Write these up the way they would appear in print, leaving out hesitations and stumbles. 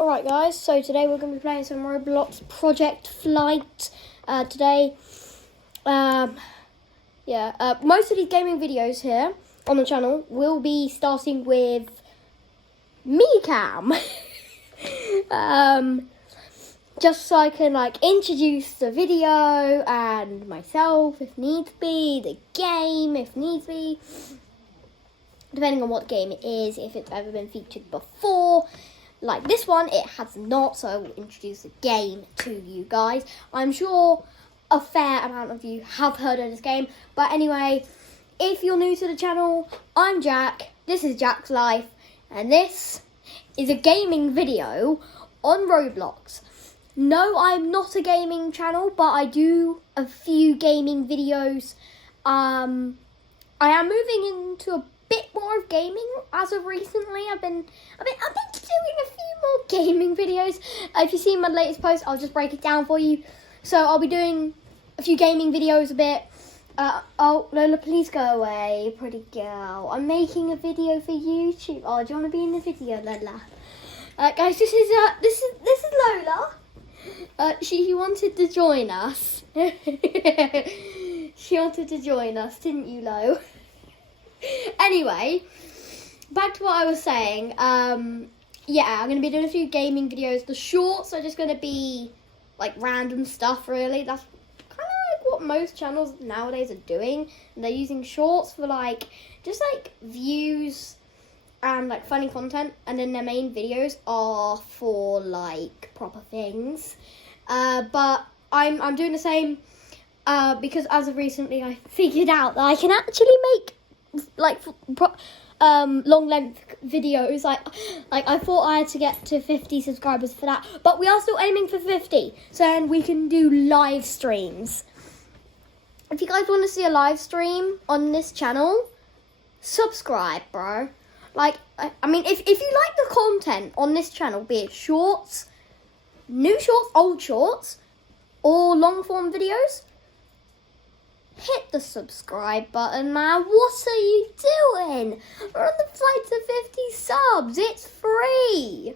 Alright guys, so today we're going to be playing some Roblox Project Flight. Most of these gaming videos here on the channel will be starting with me cam. Just so I can introduce the video and myself if needs be, the game if needs be, depending on what game it is, if it's ever been featured before. Like this one, it has not, so I will introduce the game to you guys. I'm sure a fair amount of you have heard of this game, but anyway, if you're new to the channel, I'm Jack, this is Jack's Life, and this is a gaming video on Roblox. No, I'm not a gaming channel, but I do a few gaming videos. I am moving into a bit more of gaming as of recently. I've been doing a few more gaming videos. If you see my latest post, I'll just break it down for you. So I'll be doing a few gaming videos a bit. Oh, Lola, please go away, pretty girl. I'm making a video for YouTube. Oh, do you want to be in the video, Lola? Guys, this is Lola. She wanted to join us. She wanted to join us, didn't you, Lo? Anyway, back to what I was saying. I'm going to be doing a few gaming videos. The shorts are just going to be, random stuff, really. That's kind of what most channels nowadays are doing. And they're using shorts for, views and, funny content. And then their main videos are for, proper things. But I'm doing the same because as of recently, I figured out that I can actually make long length videos. I thought I had to get to 50 subscribers for that, but we are still aiming for 50, so then we can do live streams. If you guys want to see a live stream on this channel, subscribe, bro. If you like the content on this channel, be it shorts, new shorts, old shorts, or long form videos, hit the subscribe button, man. What are you doing? We're on the flight to 50 subs. It's free.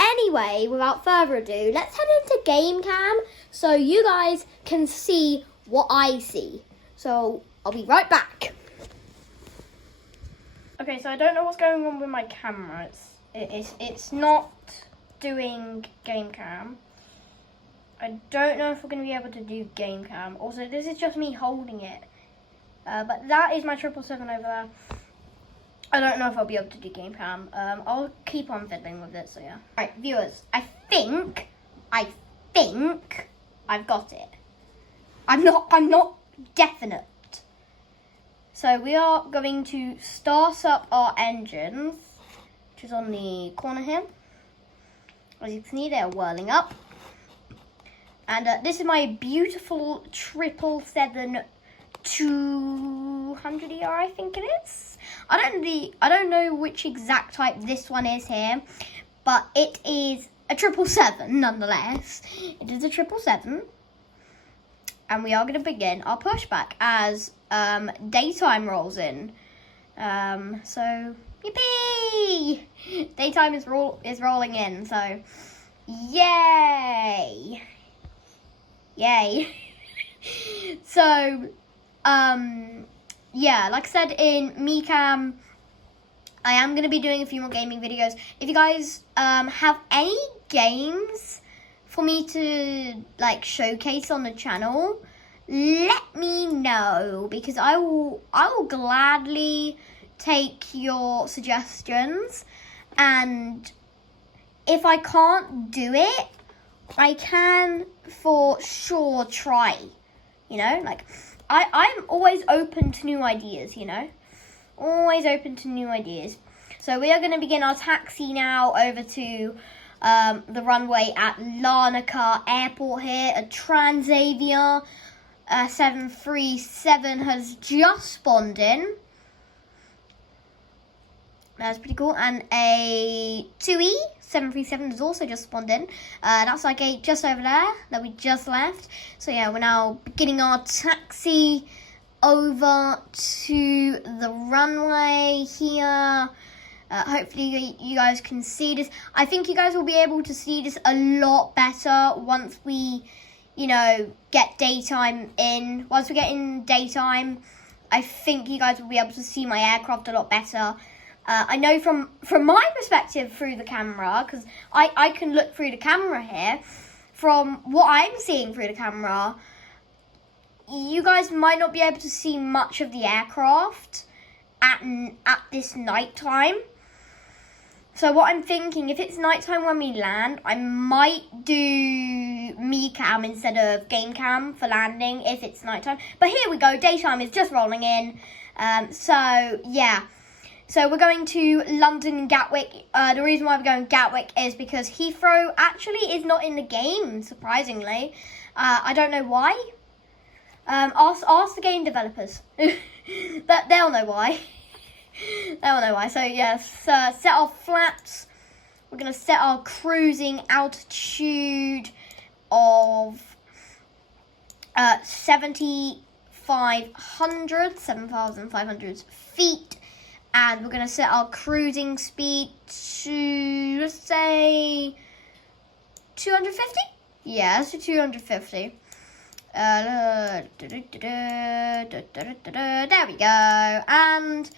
Anyway, without further ado, let's head into game cam so you guys can see what I see. So I'll be right back. Okay, so I don't know what's going on with my camera. It's not doing game cam. I don't know if we're going to be able to do game cam. Also, this is just me holding it. But that is my 777 over there. I don't know if I'll be able to do game cam. I'll keep on fiddling with it, so yeah. Alright, viewers, I think I've got it. I'm not definite. So we are going to start up our engines, which is on the corner here. As you can see, they're whirling up. And this is my beautiful 777-200ER, I think it is. I don't know which exact type this one is here, but it is a 777 nonetheless. It is a 777, and we are going to begin our pushback as daytime rolls in. So yippee! Daytime is rolling in. So yay! Yay. So, like I said in MeCam, I am going to be doing a few more gaming videos. If you guys have any games for me to, showcase on the channel, let me know, because I will gladly take your suggestions, and if I can't do it, I can for sure try, I'm always open to new ideas, always open to new ideas. So we are going to begin our taxi now over to the runway at Larnaca Airport here. A Transavia 737 has just spawned in. That's pretty cool. And a 2E 737 has also just spawned in. That's like a just over there that we just left. So yeah, we're now beginning our taxi over to the runway here. Hopefully you guys can see this. I think you guys will be able to see this a lot better once we, get daytime in. Once we get in daytime, I think you guys will be able to see my aircraft a lot better. I know from my perspective through the camera, because I can look through the camera here. From what I'm seeing through the camera, you guys might not be able to see much of the aircraft at this night time. So what I'm thinking, if it's nighttime when we land, I might do me cam instead of game cam for landing if it's nighttime. But here we go, daytime is just rolling in. So yeah. So we're going to London and Gatwick. The reason why we're going Gatwick is because Heathrow actually is not in the game, surprisingly. I don't know why. Ask the game developers. They'll know why. They'll know why. So yes, set our flaps. We're going to set our cruising altitude of 7,500 feet. And we're going to set our cruising speed to, let's say, 250? Yeah, so 250. There we go. And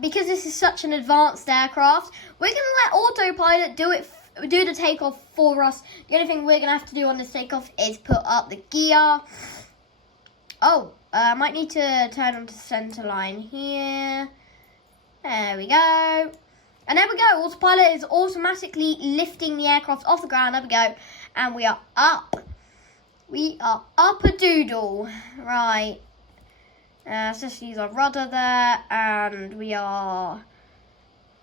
because this is such an advanced aircraft, we're going to let autopilot do the takeoff for us. The only thing we're going to have to do on this takeoff is put up the gear. Oh, I might need to turn onto center line here. There we go. And there we go. Autopilot is automatically lifting the aircraft off the ground. There we go. And we are up. We are up a doodle. Right. Let's just use our rudder there. And we are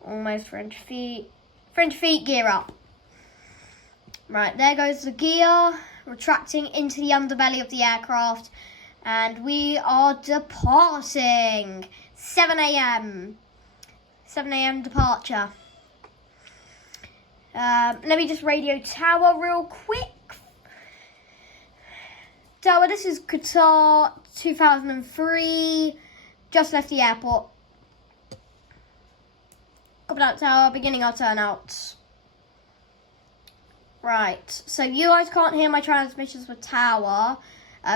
almost French feet. French feet, gear up. Right, there goes the gear. Retracting into the underbelly of the aircraft. And we are departing. 7 a.m. 7 a.m. departure. Let me just radio Tower real quick. Tower, this is Qatar 2003. Just left the airport. Copy out, Tower. Beginning our turn out. Right. So you guys can't hear my transmissions with Tower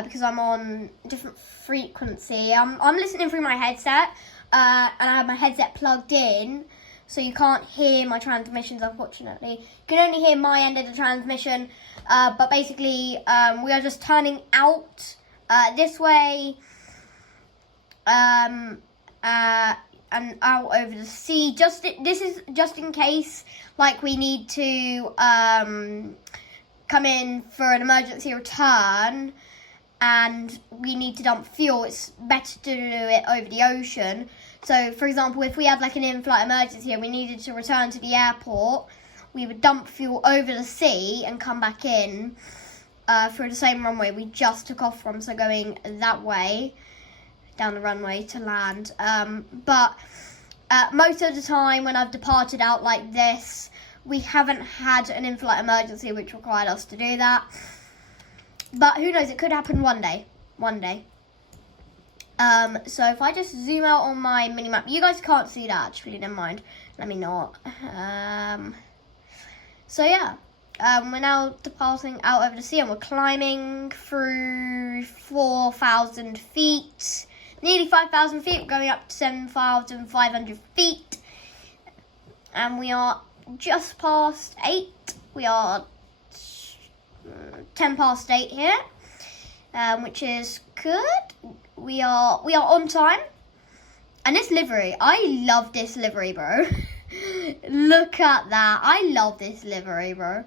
because I'm on a different frequency. I'm listening through my headset. And I have my headset plugged in, so you can't hear my transmissions, unfortunately. You can only hear my end of the transmission, but basically, we are just turning out this way, and out over the sea. This is just in case, like, we need to come in for an emergency return, and we need to dump fuel. It's better to do it over the ocean. So, for example, if we had like an in-flight emergency and we needed to return to the airport, we would dump fuel over the sea and come back in through the same runway we just took off from. So going that way, down the runway to land. But most of the time when I've departed out like this, we haven't had an in-flight emergency which required us to do that. But who knows, it could happen one day. So if I just zoom out on my mini-map, you guys can't see that actually, never mind. Let me not. So yeah, we're now departing out over the sea and we're climbing through 4,000 feet. Nearly 5,000 feet, we're going up to 7,500 feet. And we are just past 8. We are 10 past 8 here, which is good. We are on time. And this livery, I love this livery, bro. Look at that. I love this livery, bro.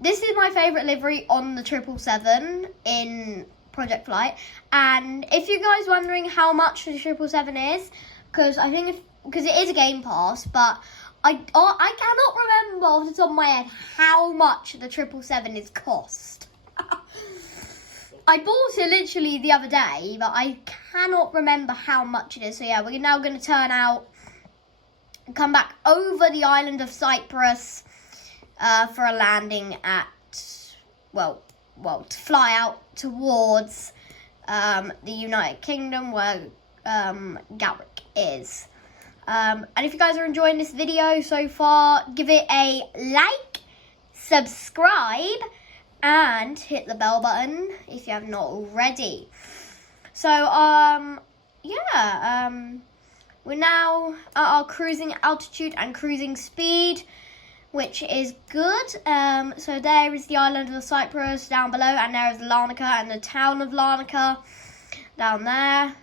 This is my favourite livery on the 777 in Project Flight. And if you guys wondering how much the 777 is, because it is a game pass, but I cannot remember off the top of my head how much the 777 is cost. I bought it literally the other day, but I cannot remember how much it is. So yeah, we're now going to turn out and come back over the island of Cyprus for a landing at, well, to fly out towards the United Kingdom where Gatwick is. And if you guys are enjoying this video so far, give it a like, subscribe, and hit the bell button if you have not already. So, we're now at our cruising altitude and cruising speed, which is good. So there is the island of Cyprus down below, and there is Larnaca and the town of Larnaca down there.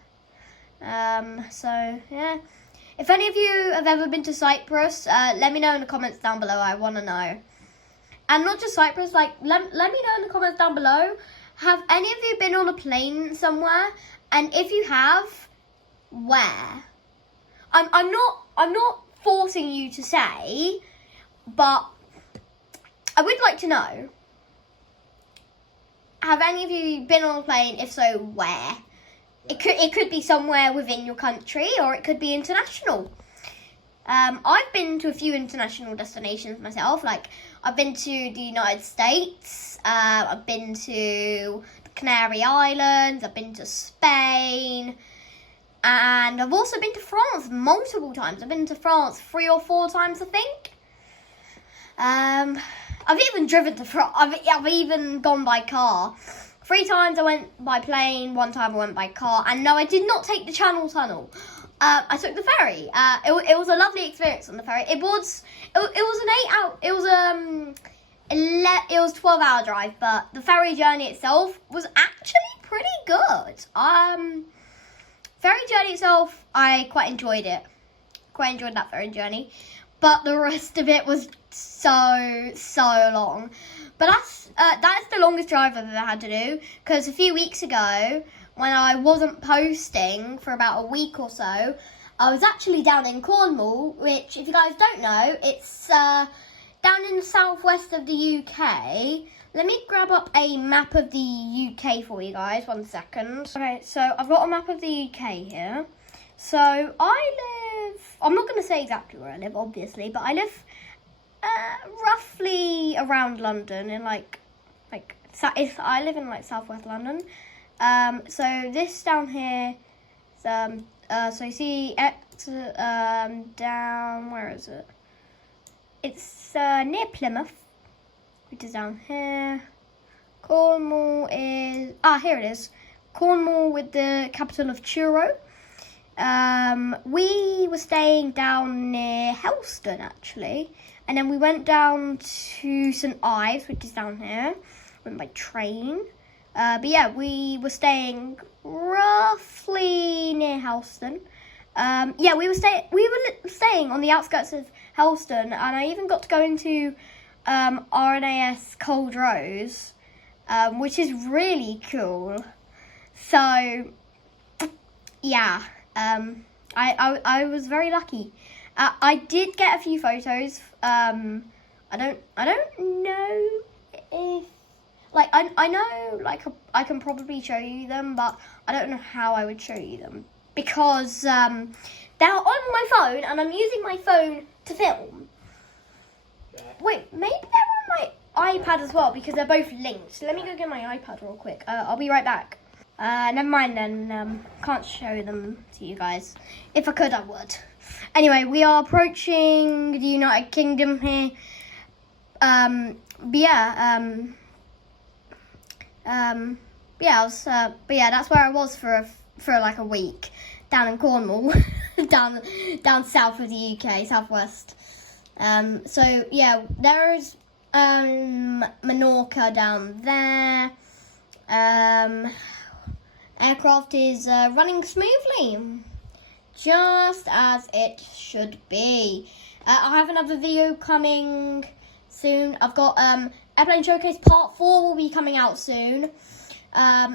So yeah, if any of you have ever been to Cyprus, let me know in the comments down below. I want to know. And not just Cyprus, like let me know in the comments down below. Have any of you been on a plane somewhere? And if you have, where? I'm not forcing you to say, but I would like to know. Have any of you been on a plane? If so, where? It could be somewhere within your country, or it could be international. I've been to a few international destinations myself. Like, I've been to the United States. I've been to the Canary Islands. I've been to Spain. And I've also been to France multiple times. I've been to France 3 or 4 times, I think. I've even driven to France. I've even gone by car. 3 times I went by plane. 1 time I went by car. And no, I did not take the Channel Tunnel. I took the ferry. It was a lovely experience on the ferry. It was an 12-hour drive, but the ferry journey itself was actually pretty good. Ferry journey itself, I quite enjoyed it. Quite enjoyed that ferry journey. But the rest of it was so long. But that's the longest drive I've ever had to do. Because a few weeks ago, when I wasn't posting for about a week or so, I was actually down in Cornwall, which, if you guys don't know, it's down in the southwest of the UK. Let me grab up a map of the UK for you guys, 1 second. Okay, so I've got a map of the UK here. So I'm not going to say exactly where I live, obviously, but I live roughly around London, in I live in southwest London. So this down here, so you see down, where is it? It's near Plymouth, which is down here. Cornwall is, here it is. Cornwall with the capital of Truro. We were staying down near Helston, actually. And then we went down to St Ives, which is down here. Went by train. But yeah, we were staying roughly near Helston. Yeah, we were staying on the outskirts of Helston, and I even got to go into RNAS Cold Rose, which is really cool. So yeah, I was very lucky. I did get a few photos. I don't know if I know I can probably show you them, but I don't know how I would show you them, because they're on my phone and I'm using my phone to film. Wait, maybe they're on my iPad as well, because they're both linked. So let me go get my iPad real quick. I'll be right back. Never mind then. Can't show them to you guys. If I could, I would. Anyway, we are approaching the United Kingdom here. But that's where I was for like a week, down in Cornwall, down south of the UK, southwest. So yeah, there's Menorca down there. Aircraft is running smoothly, just as it should be. I have another video coming soon. I've got Airplane Showcase Part 4 will be coming out soon.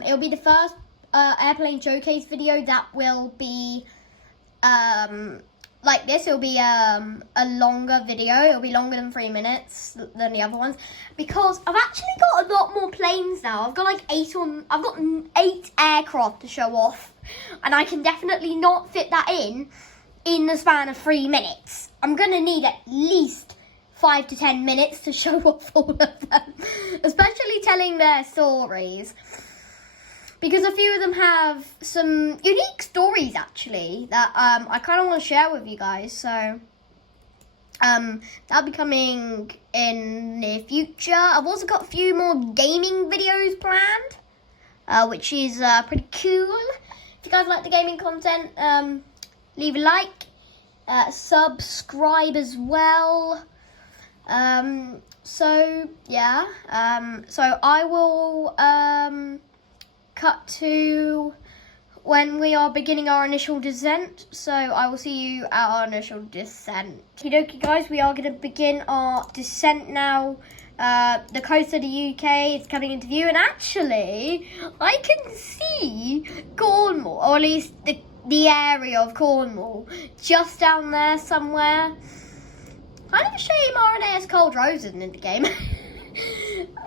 It'll be the first Airplane Showcase video that will be like this. It'll be a longer video. It'll be longer than 3 minutes than the other ones, because I've actually got a lot more planes now. I've got 8 aircraft to show off, and I can definitely not fit that in the span of 3 minutes. I'm gonna need at least 5 to 10 minutes to show off all of them, especially telling their stories. But because a few of them have some unique stories actually that I kind of want to share with you guys. So that'll be coming in the near future. I've also got a few more gaming videos planned, which is pretty cool. If you guys like the gaming content, leave a like, subscribe as well. So yeah, so I will cut to when we are beginning our initial descent. So I will see you at our initial descent. Okie guys, we are going to begin our descent now. The coast of the UK is coming into view, and actually I can see Cornwall, or at least the area of Cornwall, just down there somewhere. Kind of a shame RNAS Cold Rose isn't in the game.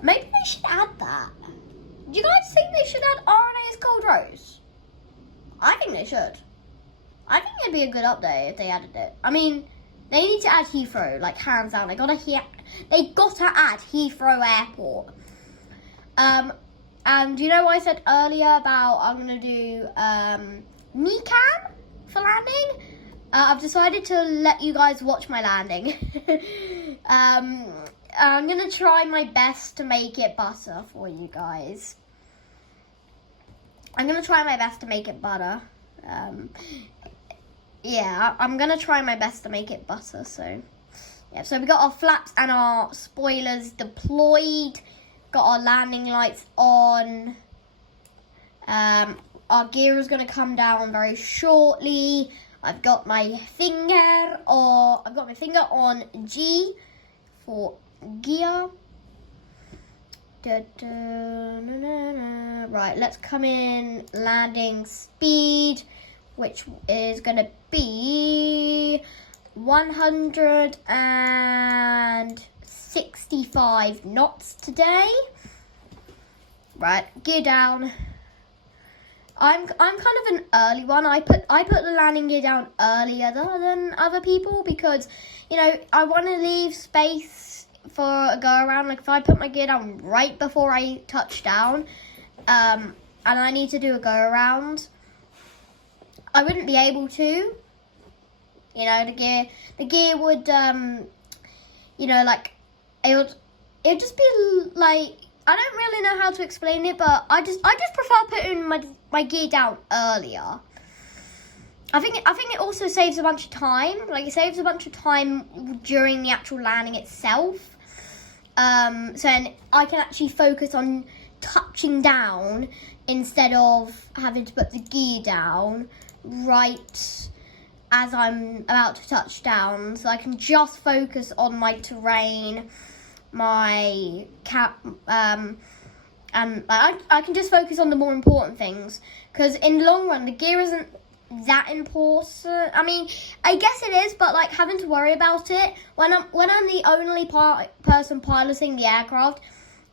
Maybe they should add that. Do you guys think they should add RNAS Cold Rose? I think they should. I think it'd be a good update if they added it. I mean, they need to add Heathrow, like hands down. They gotta add Heathrow Airport. And you know what I said earlier about I'm gonna do NECAM for landing? I've decided to let you guys watch my landing. I'm gonna try my best to make it butter for you guys. I'm gonna try my best to make it butter. Yeah, I'm gonna try my best to make it butter. So yeah, so we got our flaps and our spoilers deployed. Got our landing lights on. Our gear is gonna come down very shortly. I've got my finger on G for gear. Right, let's come in landing speed, which is going to be 165 knots today. Right, gear down. I'm kind of an early one. I put the landing gear down earlier than other people because, you know, I want to leave space for a go around. Like if I put my gear down right before I touch down, and I need to do a go around, I wouldn't be able to. You know, the gear would, you know, like it'd just be like, I don't really know how to explain it, but I just prefer putting my gear down earlier. I think it also saves a bunch of time. Like it saves a bunch of time during the actual landing itself. So then I can actually focus on touching down instead of having to put the gear down right as I'm about to touch down. So I can just focus on my terrain, my and I can just focus on the more important things, because in the long run the gear isn't that important. I mean, I guess it is, but like having to worry about it when I'm the only person piloting the aircraft,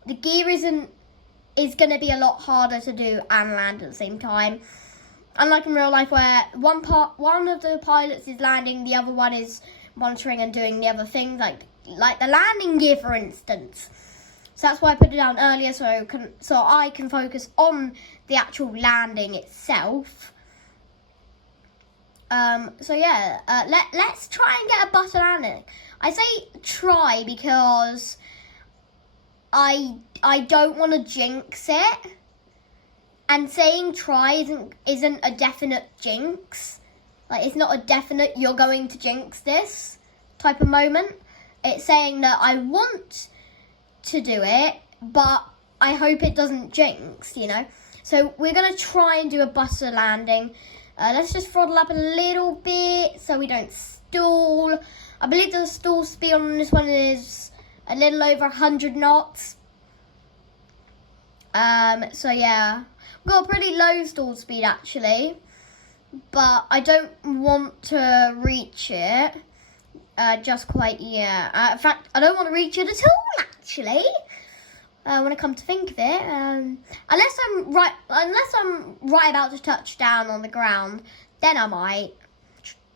the gear is going to be a lot harder to do and land at the same time. Unlike in real life where one of the pilots is landing, the other one is monitoring and doing the other things, like the landing gear, for instance. So that's why I put it down earlier, so I can focus on the actual landing itself. So yeah, let's try and get a butter landing. I say try because I don't want to jinx it, and saying try isn't a definite jinx. Like it's not a definite you're going to jinx this type of moment. It's saying that I want to do it, but I hope it doesn't jinx, you know. So we're gonna try and do a butter landing. Let's just throttle up a little bit so we don't stall. I believe the stall speed on this one is a little over 100 knots. So yeah, we've got a pretty low stall speed actually, but I don't want to reach it just quite yet. In fact, I don't want to reach it at all actually. When I come to think of it, unless I'm right about to touch down on the ground, then I might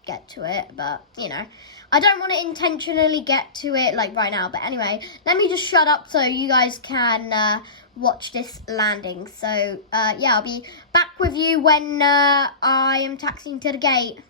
get to it. But you know, I don't want to intentionally get to it like right now, but anyway, let me just shut up so you guys can watch this landing. So yeah, I'll be back with you when I am taxiing to the gate.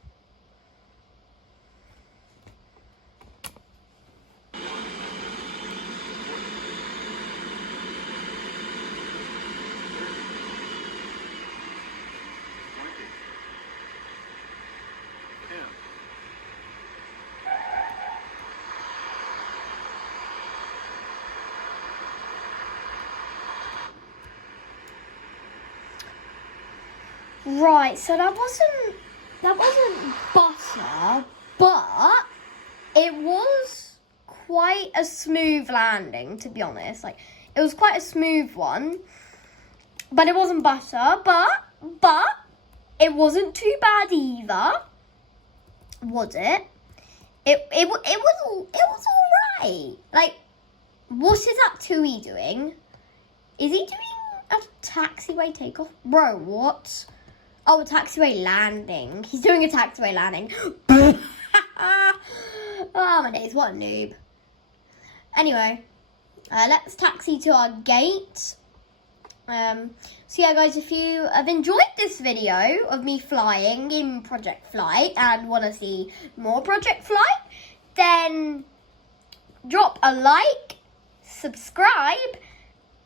Right, so that wasn't butter, but it was quite a smooth landing, to be honest. Like, it was quite a smooth one, but it wasn't butter, but it wasn't too bad either, was it? It was alright. Like, what is that Tui doing? Is he doing a taxiway takeoff? Bro, what? Oh, a taxiway landing. He's doing a taxiway landing. Oh, my days. What a noob. Anyway, let's taxi to our gate. So yeah, guys, if you have enjoyed this video of me flying in Project Flight and want to see more Project Flight, then drop a like, subscribe,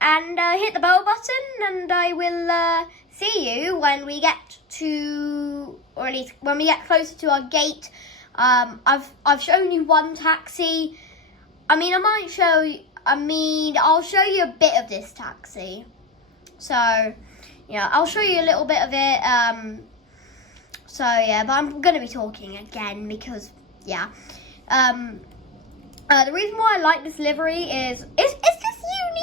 and hit the bell button, and I will see you when we get to, or at least when we get closer to our gate. I've shown you one taxi. I mean, I'll show you a bit of this taxi. So, yeah, I'll show you a little bit of it. So, yeah, but I'm going to be talking again because, yeah. The reason why I like this livery is it's just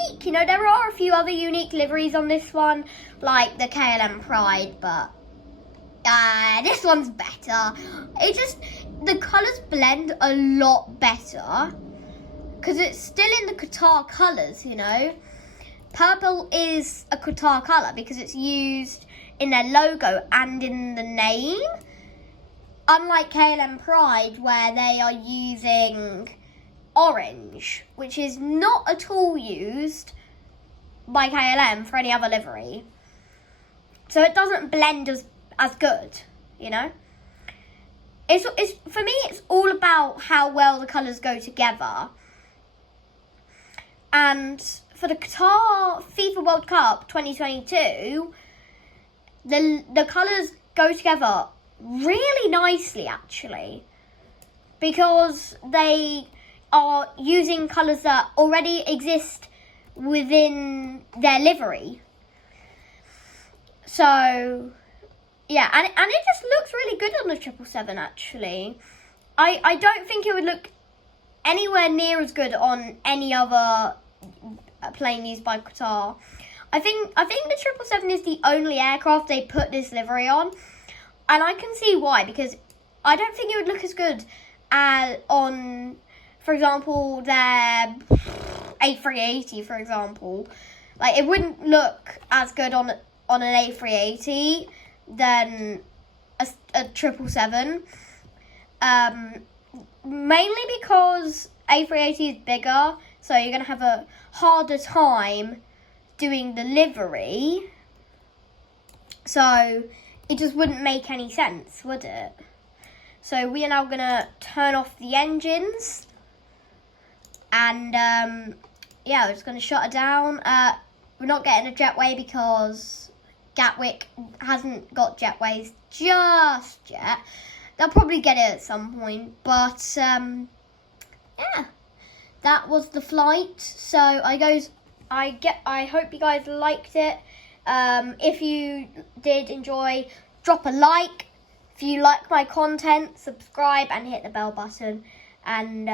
unique. You know, there are a few other unique liveries on this one, like the KLM Pride, but this one's better. The colours blend a lot better because it's still in the Qatar colours, you know. Purple is a Qatar colour because it's used in their logo and in the name. Unlike KLM Pride, where they are using orange, which is not at all used by KLM for any other livery. So it doesn't blend as good, you know. It's for me, it's all about how well the colours go together. And for the Qatar FIFA World Cup 2022, the colours go together really nicely, actually, because they are using colours that already exist within their livery. So, yeah, and it just looks really good on the 777, actually. I don't think it would look anywhere near as good on any other plane used by Qatar. I think the 777 is the only aircraft they put this livery on, and I can see why, because I don't think it would look as good as on, for example, their A380, for example. Like, it wouldn't look as good on an A380 than a 777. Mainly because A380 is bigger, so you're going to have a harder time doing the livery. So it just wouldn't make any sense, would it? So we are now going to turn off the engines. And, yeah, we're just going to shut it down. We're not getting a jetway because Gatwick hasn't got jetways just yet. They'll probably get it at some point. But, yeah, that was the flight. So, I hope you guys liked it. If you did enjoy, drop a like. If you like my content, subscribe and hit the bell button. And,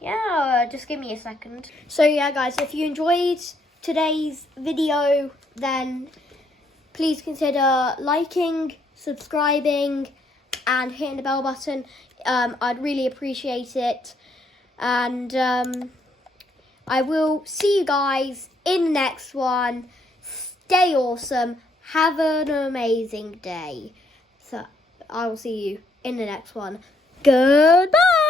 yeah, just give me a second. So yeah, guys, if you enjoyed today's video, then please consider liking, subscribing, and hitting the bell button. I'd really appreciate it. And I will see you guys in the next one. Stay awesome. Have an amazing day. So I will see you in the next one. Goodbye.